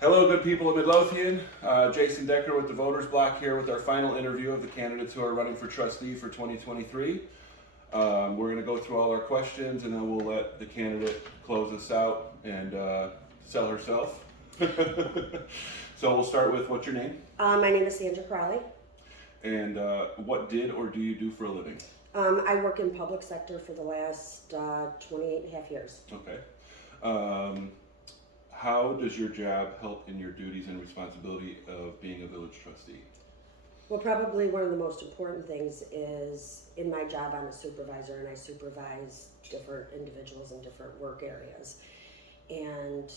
Hello, good people of Midlothian. Jason Decker with the Voters Block here with our final interview of the candidates who are running for trustee for 2023. We're going to go through all our questions and then we'll let the candidate close us out and sell herself. So we'll start with, what's your name? My name is Sandra Crowley. And what did or do you do for a living? I work in public sector for the last 28 and a half years. Okay. How does your job help in your duties and responsibility of being a village trustee? Well, probably one of the most important things is in my job, I'm a supervisor and I supervise different individuals in different work areas. And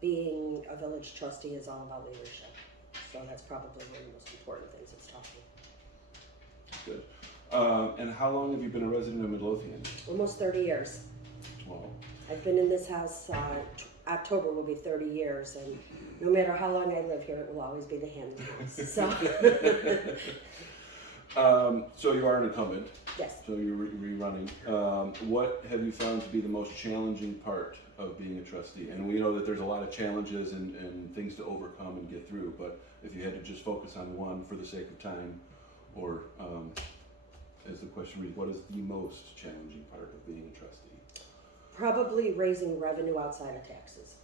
being a village trustee is all about leadership. So that's probably one of the most important things it's taught me. Good. And how long have you been a resident of Midlothian? Almost 30 years. Wow. I've been in this house, October will be 30 years, and no matter how long I live here, it will always be the Hanley house. So you are an incumbent. Yes. So you're rerunning. What have you found to be the most challenging part of being a trustee? And we know that there's a lot of challenges and things to overcome and get through, but if you had to just focus on one for the sake of time, or as the question reads, what is the most challenging part of being a trustee? Probably raising revenue outside of taxes.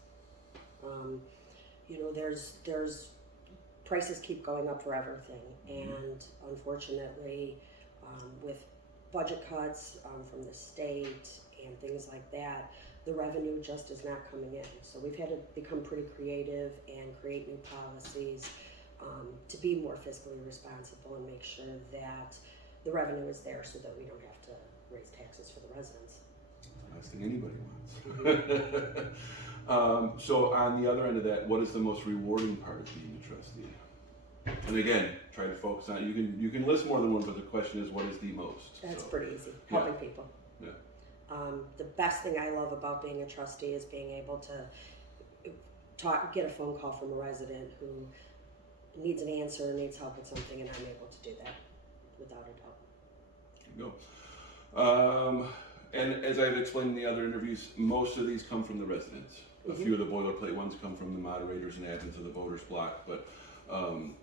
There's prices keep going up for everything, and unfortunately, with budget cuts from the state and things like that, the revenue just is not coming in. So we've had to become pretty creative and create new policies to be more fiscally responsible and make sure that the revenue is there so that we don't have to raise taxes for the residents. Last thing anybody wants. So on the other end of that, what is the most rewarding part of being a trustee? And again, try to focus on, you can list more than one, but the question is, what is the most? That's pretty easy, helping people. Yeah. The best thing I love about being a trustee is being able to get a phone call from a resident who needs an answer, needs help with something, and I'm able to do that without a doubt. There you go. And as I've explained in the other interviews, most of these come from the residents. A few of the boilerplate ones come from the moderators and admins of the Voters Block, but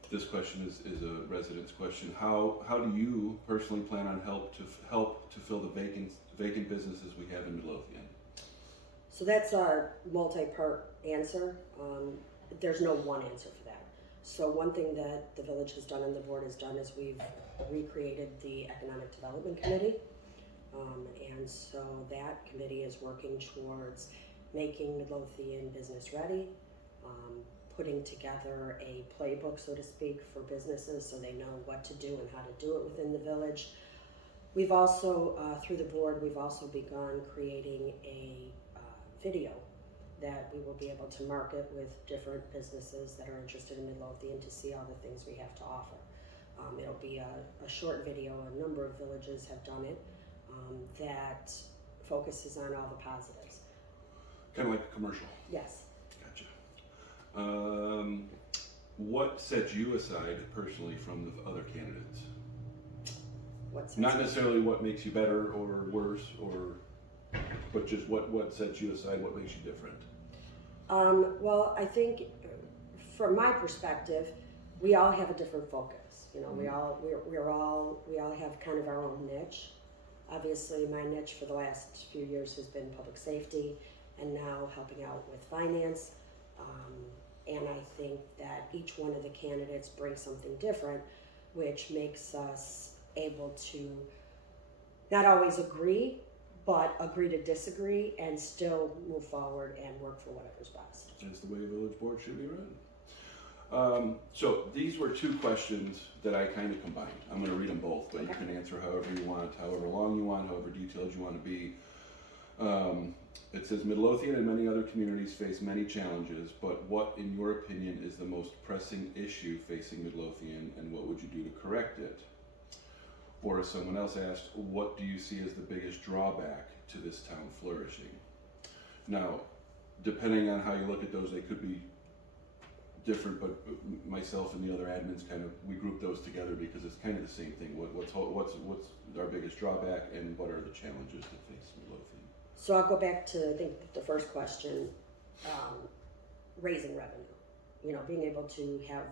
this question is a resident's question. How do you personally plan on help to fill the vacant businesses we have in Midlothian? So that's a multi-part answer. There's no one answer for that. So one thing that the village has done and the board has done is we've recreated the Economic Development Committee. And so that committee is working towards making Midlothian business ready, putting together a playbook, so to speak, for businesses so they know what to do and how to do it within the village. We've also, through the board, we've also begun creating a video that we will be able to market with different businesses that are interested in Midlothian to see all the things we have to offer. It'll be a short video. A number of villages have done it. That focuses on all the positives. Kind of like a commercial. Yes. Gotcha. What sets you aside personally from the other candidates? Not necessarily what makes you better or worse, but just what sets you aside, what makes you different? Well, I think from my perspective, we all have a different focus. You know, we all have kind of our own niche. Obviously, my niche for the last few years has been public safety and now helping out with finance. And I think that each one of the candidates brings something different, which makes us able to not always agree, but agree to disagree and still move forward and work for whatever's best. That's the way a village board should be run. So these were two questions that I kind of combined. I'm going to read them both, but you can answer however you want, however long you want, however detailed you want to be. It says, Midlothian and many other communities face many challenges, but what, in your opinion, is the most pressing issue facing Midlothian, and what would you do to correct it? Or as someone else asked, what do you see as the biggest drawback to this town flourishing? Now, depending on how you look at those, they could be different, but myself and the other admins we group those together because it's kind of the same thing. What's our biggest drawback, and what are the challenges that face Midlothian? So I'll go back to, I think, the first question, raising revenue. being able to have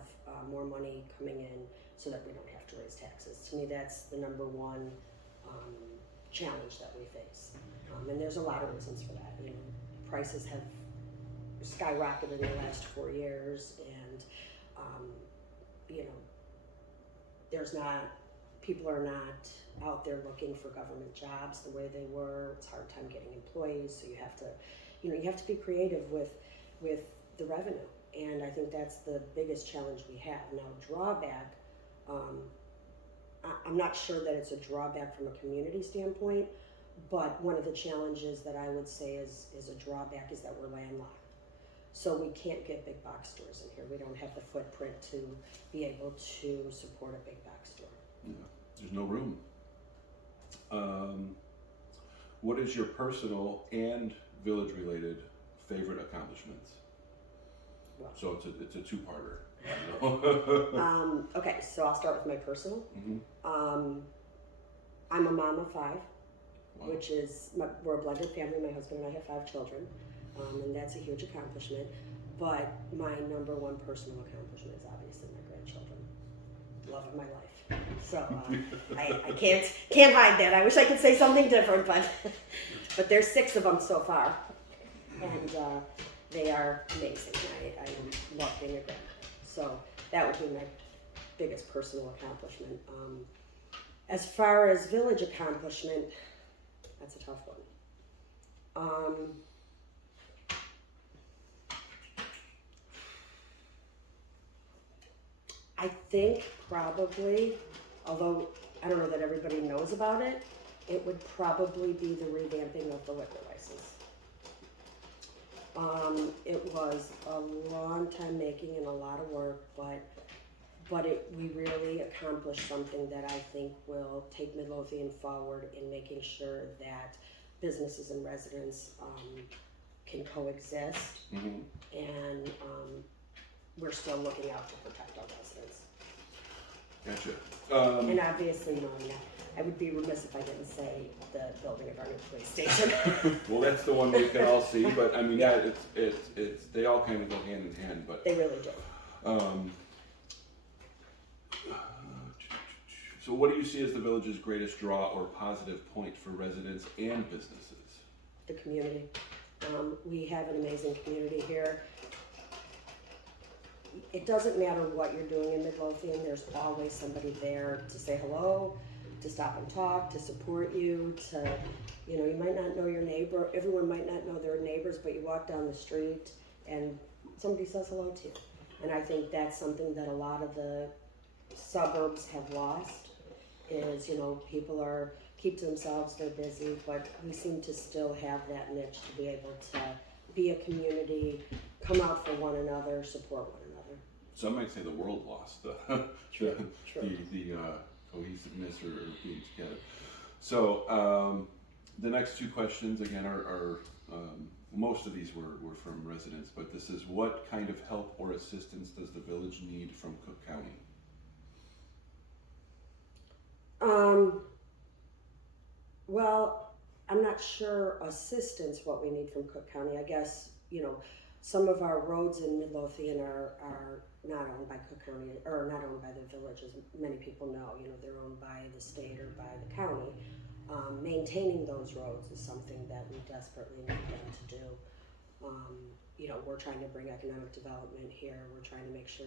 more money coming in so that we don't have to raise taxes. To me, that's the number one challenge that we face. And there's a lot of reasons for that. Prices have skyrocketed in the last 4 years, and people are not out there looking for government jobs the way they were. It's a hard time getting employees, so you have to be creative with the revenue. And I think that's the biggest challenge we have. Now, drawback, I'm not sure that it's a drawback from a community standpoint, but one of the challenges that I would say is a drawback is that we're landlocked. So we can't get big box stores in here. We don't have the footprint to be able to support a big box store. Yeah, there's no room. What is your personal and village-related favorite accomplishments? Well, So it's a two-parter. You know? Okay, so I'll start with my personal. Mm-hmm. I'm a mom of 5, Wow. which is, we're a blended family. My husband and I have 5 children, and that's a huge accomplishment. But my number one personal accomplishment is obviously my grandchildren. Love of my life. So I can't hide that. I wish I could say something different, but there's 6 of them so far, and they are amazing. I love being a grandmother. So that would be my biggest personal accomplishment. As far as village accomplishment, that's a tough one. I think probably, although I don't know that everybody knows about it, it would probably be the revamping of the liquor license. It was a long time making and a lot of work, but we really accomplished something that I think will take Midlothian forward in making sure that businesses and residents can coexist, Mm-hmm. and we're still looking out to protect our residents. Gotcha. And obviously, I would be remiss if I didn't say the building of our new police station. Well, that's the one we can all see, but I mean, yeah, it's they all kind of go hand in hand. But They really do. So, what do you see as the village's greatest draw or positive point for residents and businesses? The community. We have an amazing community here. It doesn't matter what you're doing in Midlothian, there's always somebody there to say hello, to stop and talk, to support you, you might not know your neighbor, everyone might not know their neighbors, but you walk down the street and somebody says hello to you. And I think that's something that a lot of the suburbs have lost, is, people keep to themselves, they're busy, but we seem to still have that niche to be able to be a community, come out for one another, support one another. Some might say the world lost the True. cohesiveness or being together. So the next 2 questions again are most of these were from residents, but this is: what kind of help or assistance does the village need from Cook County? Well, I'm not sure assistance what we need from Cook County. I guess, some of our roads in Midlothian are not owned by Cook County, or not owned by the village, as many people know. They're owned by the state or by the county. Maintaining those roads is something that we desperately need them to do. We're trying to bring economic development here. We're trying to make sure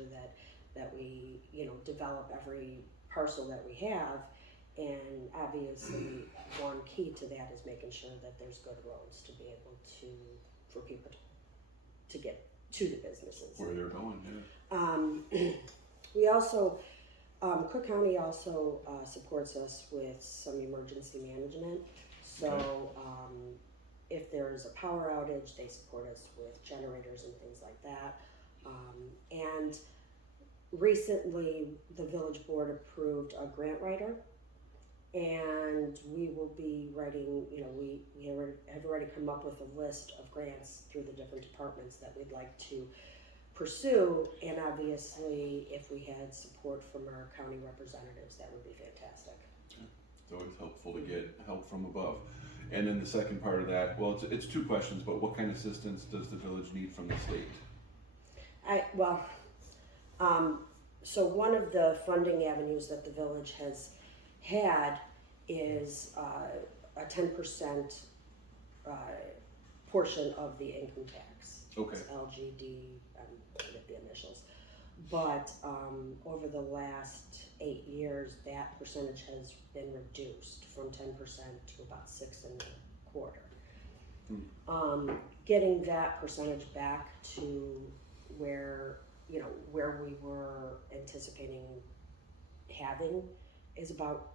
that we, develop every parcel that we have. And obviously, one key to that is making sure that there's good roads to be able for people to get to the businesses. Where they're going, yeah. We also, Cook County also supports us with some emergency management. So if there's a power outage, they support us with generators and things like that. And recently, the village board approved a grant writer. And we will be writing, we have already come up with a list of grants through the different departments that we'd like to pursue. And obviously, if we had support from our county representatives, that would be fantastic. Okay. It's always helpful to get help from above. And then the second part of that, well, it's 2 questions, but what kind of assistance does the village need from the state? So one of the funding avenues that the village has had is a 10% portion of the income tax. Okay. It's LGD, I forget the initials. But over the last 8 years, that percentage has been reduced from 10% to about 6.25%. Getting that percentage back to where we were anticipating having is about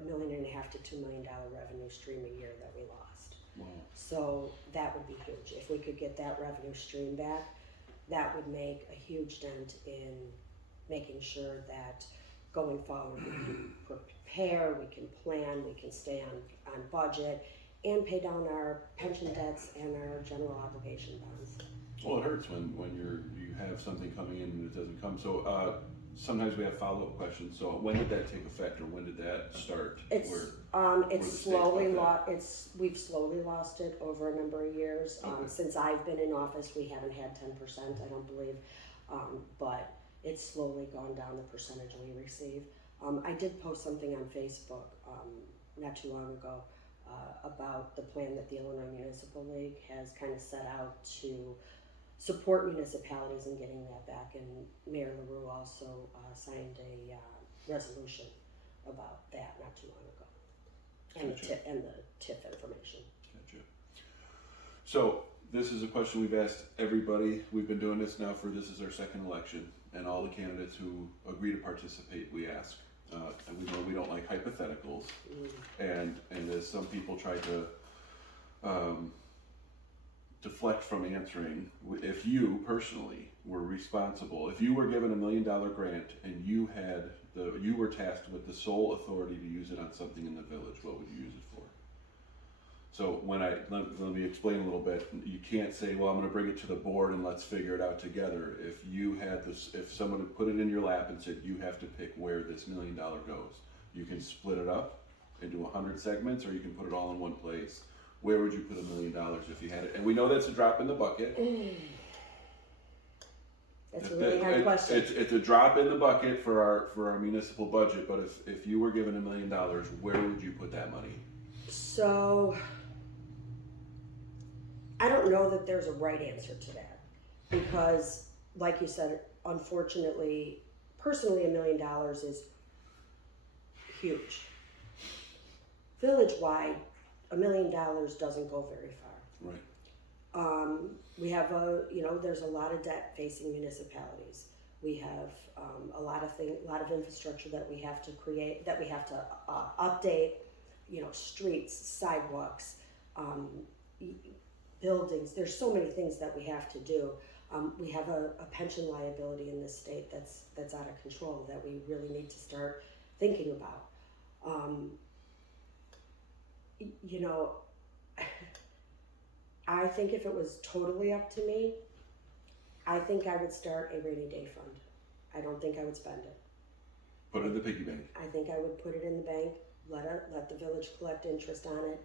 $1.5 million to $2 million revenue stream a year that we lost. Wow. So that would be huge. If we could get that revenue stream back, that would make a huge dent in making sure that going forward we can prepare, we can plan, we can stay on budget, and pay down our pension debts and our general obligation bonds. Well, it hurts when you have something coming in and it doesn't come. So sometimes we have follow-up questions. So when did that take effect, or when did that start? It's we've slowly lost it over a number of years. Okay. Since I've been in office, we haven't had 10%, I don't believe, but it's slowly gone down the percentage we receive. I did post something on Facebook not too long ago about the plan that the Illinois Municipal League has kind of set out to support municipalities in getting that back, and Mayor LaRue also signed a resolution about that not too long ago, and Gotcha. the TIF information. Gotcha. So this is a question we've asked everybody. We've been doing this now this is our second election, and all the candidates who agree to participate, we ask. And we know we don't like hypotheticals, and as some people try to deflect from answering, if you personally were responsible, if you were given $1 million grant and you were tasked with the sole authority to use it on something in the village, what would you use it for? So let me explain a little bit. You can't say, well, I'm going to bring it to the board and let's figure it out together. If someone had put it in your lap and said, you have to pick where this $1 million goes, you can split it up into 100 segments, or you can put it all in one place. Where would you put $1 million if you had it? And we know that's a drop in the bucket. That's a really hard question. It's a drop in the bucket for our municipal budget, but if you were given $1 million, where would you put that money? So I don't know that there's a right answer to that, because like you said, unfortunately, personally, $1 million is huge. Village-wide, $1 million doesn't go very far. Right. We have there's a lot of debt facing municipalities. We have a lot of infrastructure that we have to create, that we have to update. Streets, sidewalks, buildings. There's so many things that we have to do. We have a pension liability in this state that's out of control that we really need to start thinking about. I think if it was totally up to me, I think I would start a rainy day fund. I don't think I would spend it. Put it in the piggy bank. I think I would put it in the bank, let the village collect interest on it.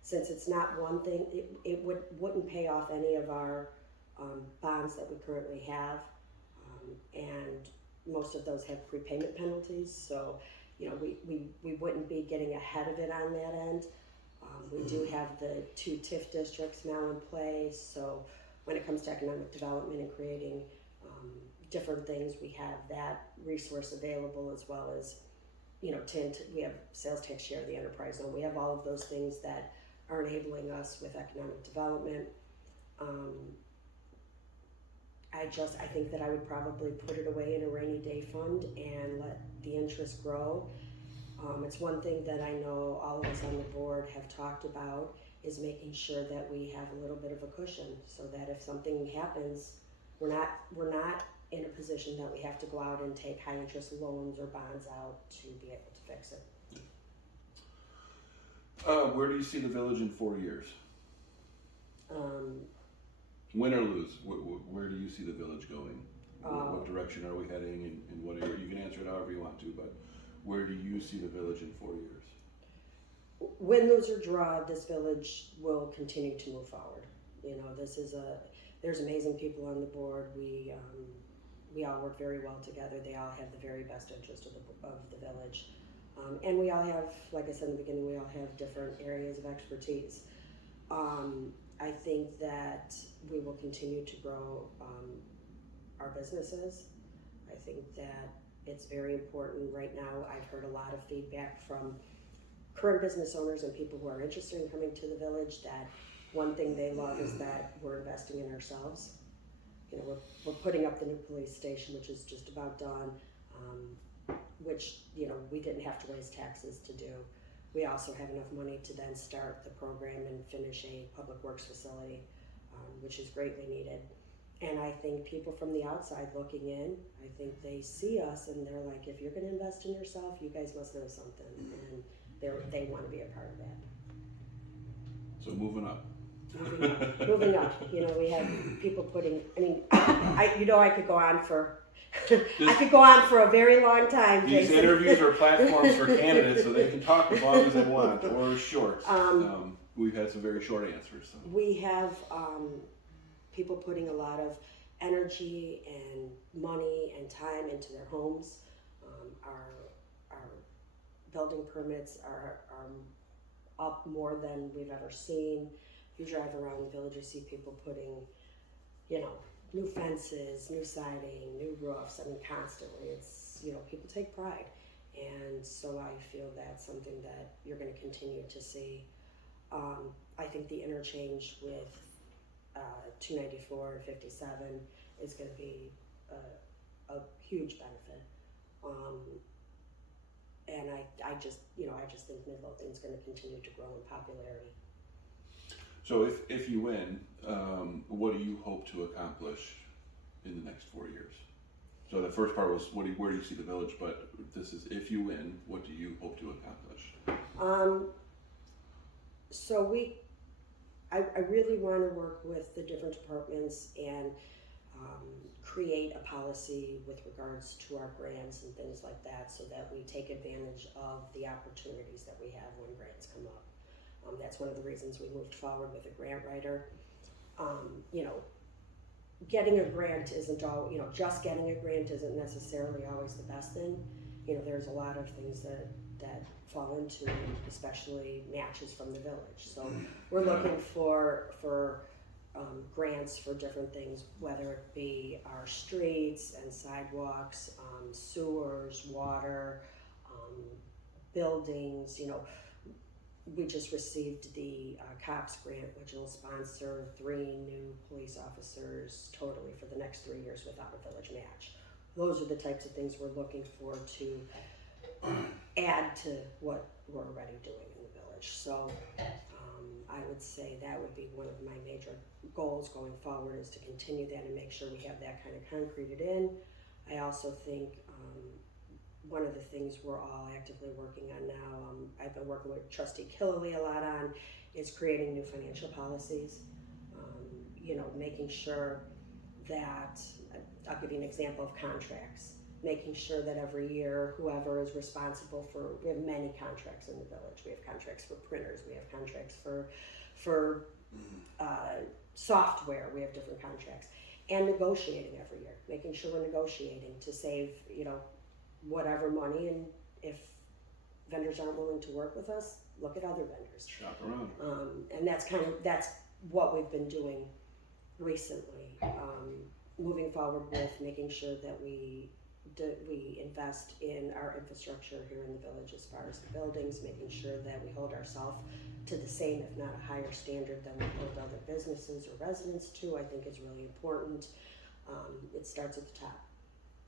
Since it's not one thing, it wouldn't pay off any of our bonds that we currently have, and most of those have prepayment penalties, so we wouldn't be getting ahead of it on that end. We do have the 2 TIF districts now in place, so when it comes to economic development and creating different things, we have that resource available, as well as we have sales tax share of the enterprise zone. We have all of those things that are enabling us with economic development. I think that I would probably put it away in a rainy day fund and let the interest grow. It's one thing that I know all of us on the board have talked about, is making sure that we have a little bit of a cushion, so that if something happens, we're not in a position that we have to go out and take high interest loans or bonds out to be able to fix it. Where do you see the village in 4 years? Win or lose, where do you see the village going? What direction are we heading, and what area? You can answer it however you want to, but where do you see the village in 4 years? Win, lose, or draw, this village will continue to move forward. There's amazing people on the board. we all work very well together. They all have the very best interest of the village. And we all have, like I said in the beginning, we all have different areas of expertise. I think that we will continue to grow our businesses. I think that it's very important right now. I've heard a lot of feedback from current business owners and people who are interested in coming to the village that one thing they love is that we're investing in ourselves. You know, we're putting up the new police station, which is just about done, which, you know, we didn't have to raise taxes to do. We also have enough money to then start the program and finish a public works facility, which is greatly needed. And I think people from the outside looking in, I think they see us and they're like, if you're going to invest in yourself, you guys must know something, and they want to be a part of that. So moving up. Moving up. You know, we have people putting. I mean, I could go on for. I could go on for a very long time. These Jason. interviews are platforms for candidates, so they can talk as long as they want, or short. We've had some very short answers. So. We have people putting a lot of energy and money and time into their homes. Our building permits are up more than we've ever seen. You drive around the village, you see people putting, you know, new fences, new siding, new roofs. I mean, constantly. It's, you know, people take pride. And so I feel that's something that you're going to continue to see. I think the interchange with 294 and 57 is going to be a huge benefit. And I just think Midlothian is going to continue to grow in popularity. So if you win, what do you hope to accomplish in the next 4 years? So the first part was where do you see the village, but this is if you win, what do you hope to accomplish? So I really want to work with the different departments and create a policy with regards to our grants and things like that, so that we take advantage of the opportunities that we have when grants come up. That's one of the reasons we moved forward with a grant writer. You know, getting a grant isn't all, you know, just getting a grant isn't necessarily always the best thing. You know, there's a lot of things that fall into it, especially matches from the village. So we're looking for grants for different things, whether it be our streets and sidewalks, sewers, water, buildings. You know, we just received the COPS grant, which will sponsor 3 new police officers totally for the next 3 years without a village match. Those are the types of things we're looking for to add to what we're already doing in the village. So I would say that would be one of my major goals going forward, is to continue that and make sure we have that kind of concreted in. I also think one of the things we're all actively working on now, I've been working with Trustee Crowley a lot on, is creating new financial policies. You know, making sure that, I'll give you an example of contracts, making sure that every year whoever is responsible for, we have many contracts in the village. We have contracts for printers, we have contracts for software, we have different contracts, and negotiating every year, making sure we're negotiating to save, you know, whatever money, and if vendors aren't willing to work with us, look at other vendors. Shop around. And that's what we've been doing recently. Moving forward with making sure that we invest in our infrastructure here in the village as far as the buildings, making sure that we hold ourselves to the same, if not a higher standard than we hold other businesses or residents to, I think is really important. It starts at the top.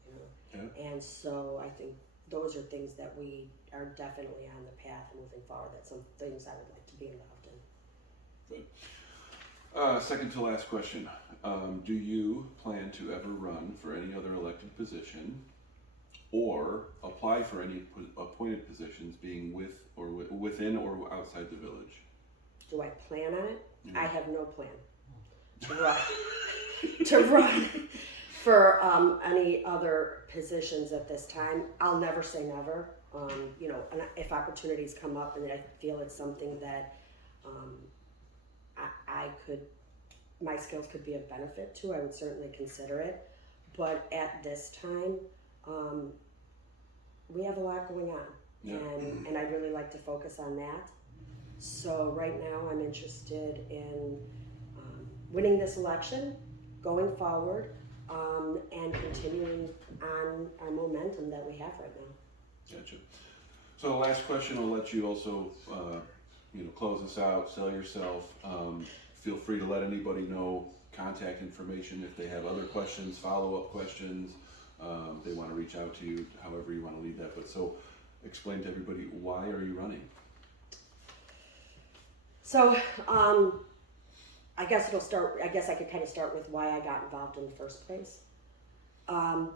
You know? Yeah. And so I think those are things that we are definitely on the path moving forward. That's some things I would like to be involved in. Good. Second to last question. Do you plan to ever run for any other elected position or apply for any appointed positions, being with or within or outside the village? Do I plan on it? Yeah. I have no plan to run for any other positions at this time. I'll never say never. You know, and if opportunities come up and I feel it's something that my skills could be of benefit to, I would certainly consider it. but at this time, we have a lot going on, Yeah. and I'd really like to focus on that. So right now, I'm interested in winning this election, going forward, and continuing on our momentum that we have right now. Gotcha. So the last question, I'll let you also, close this out, sell yourself. Feel free to let anybody know contact information if they have other questions, follow-up questions. They want to reach out to you, however you want to lead that. But so explain to everybody, why are you running? So, I guess I could kind of start with why I got involved in the first place.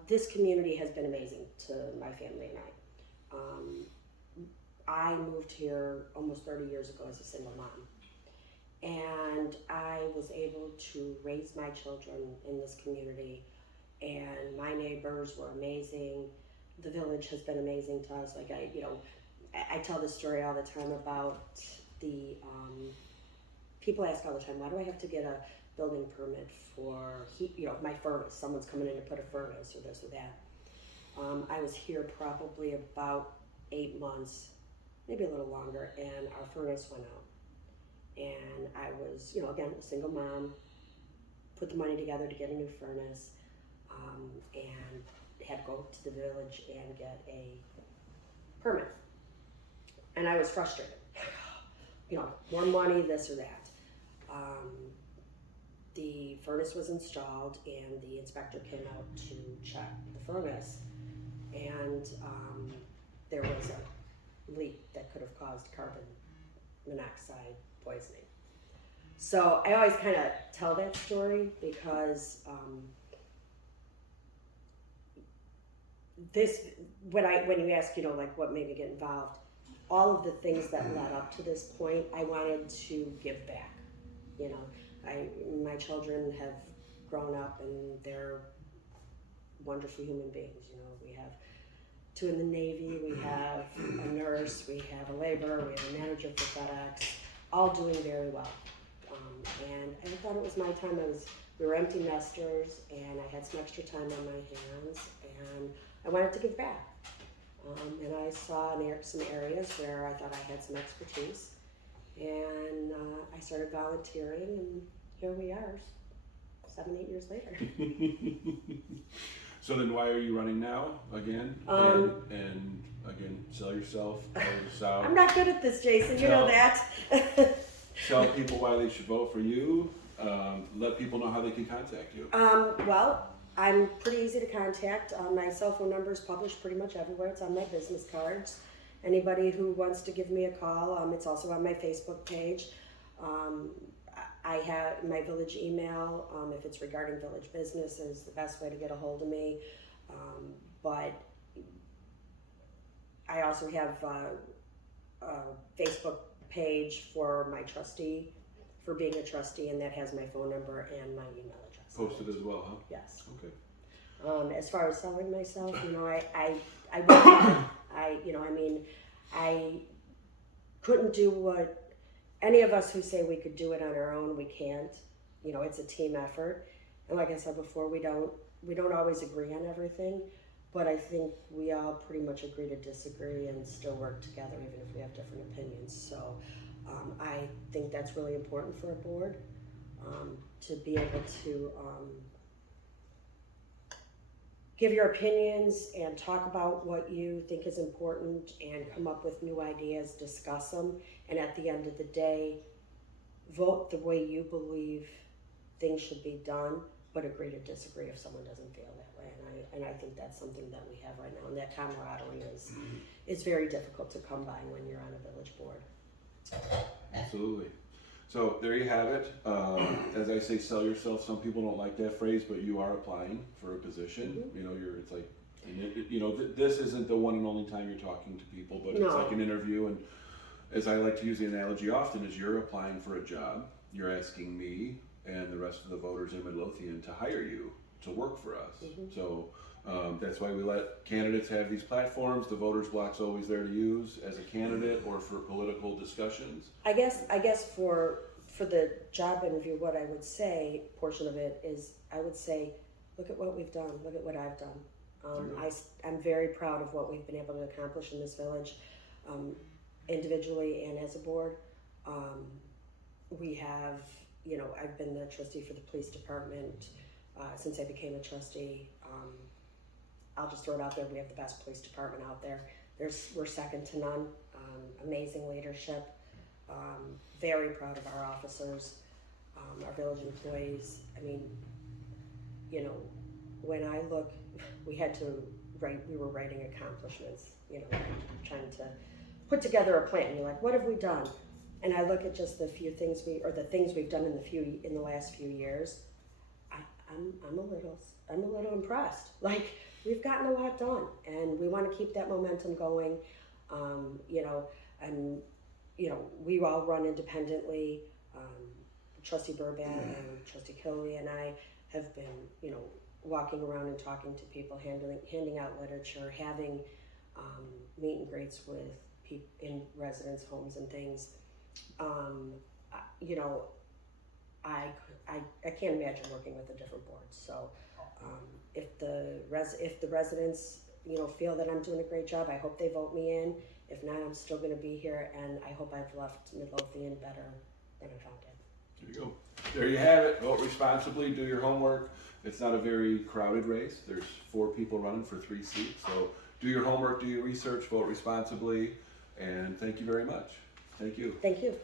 This community has been amazing to my family and I. I moved here almost 30 years ago as a single mom, and I was able to raise my children in this community, and my neighbors were amazing. The village has been amazing to us. Like I tell this story all the time about the people ask all the time, why do I have to get a building permit for heat, my furnace? Someone's coming in to put a furnace or this or that. I was here probably about 8 months, maybe a little longer, and our furnace went out. And I was, again, a single mom, put the money together to get a new furnace, and had to go to the village and get a permit. And I was frustrated. More money, this or that. The furnace was installed and the inspector came out to check the furnace, and there was a leak that could have caused carbon monoxide poisoning. So I always kind of tell that story because when you ask, what made me get involved, all of the things that led up to this point, I wanted to give back. My children have grown up and they're wonderful human beings. We have 2 in the Navy, we have a nurse, we have a laborer, we have a manager for FedEx, all doing very well. And I thought it was my time. We were empty nesters, and I had some extra time on my hands, and I wanted to give back. And I saw some areas where I thought I had some expertise, and I started volunteering, and here we are, 7-8 years later. So then why are you running now again? And again, sell yourself, close us out. I'm not good at this, Jason, you know that. Tell people why they should vote for you. Let people know how they can contact you. Well, I'm pretty easy to contact. My cell phone number is published pretty much everywhere. It's on my business cards. Anybody who wants to give me a call, it's also on my Facebook page. I have my village email, if it's regarding village business, is the best way to get a hold of me. But I also have a Facebook page for my trustee, for being a trustee, and that has my phone number and my email address. Posted as well, huh? Yes. Okay. As far as selling myself, I couldn't do what any of us who say we could do it on our own. We can't. It's a team effort, and like I said before, we don't always agree on everything, but I think we all pretty much agree to disagree and still work together, even if we have different opinions. So I think that's really important for a board, to be able to give your opinions and talk about what you think is important and come up with new ideas, discuss them, and at the end of the day, vote the way you believe things should be done, but agree to disagree if someone doesn't feel that way. And I think that's something that we have right now, and that camaraderie is very difficult to come by when you're on a village board. Absolutely. So there you have it. As I say, sell yourself. Some people don't like that phrase, but you are applying for a position. Mm-hmm. It's like, this isn't the one and only time you're talking to people, but it's like an interview. And as I like to use the analogy often, is you're applying for a job. You're asking me and the rest of the voters in Midlothian to hire you to work for us. Mm-hmm. So that's why we let candidates have these platforms. The voters block's always there to use as a candidate or for political discussions. I guess for the job interview, what I would say, portion of it is, I would say, look at what we've done. Look at what I've done. Mhm. I'm very proud of what we've been able to accomplish in this village, individually and as a board. We have, I've been the trustee for the police department since I became a trustee. I'll just throw it out there. We have the best police department out there. We're second to none. Amazing leadership. Very proud of our officers, our village employees. I mean, when I look, we were writing accomplishments, trying to put together a plan. You're like, what have we done? And I look at just the things we've done in the last few years. I'm a little impressed. Like, we've gotten a lot done, and we want to keep that momentum going. We all run independently. Trustee Burbank and Trustee Crowley and I have been, walking around and talking to people, handing out literature, having meet and greets with people in residence homes and things. I can't imagine working with a different board. So if the residents feel that I'm doing a great job, I hope they vote me in. If not, I'm still going to be here, and I hope I've left Midlothian better than I found it. There you go. There you have it. Vote responsibly. Do your homework. It's not a very crowded race. There's 4 people running for 3 seats. So do your homework, do your research, vote responsibly, and thank you very much. Thank you. Thank you.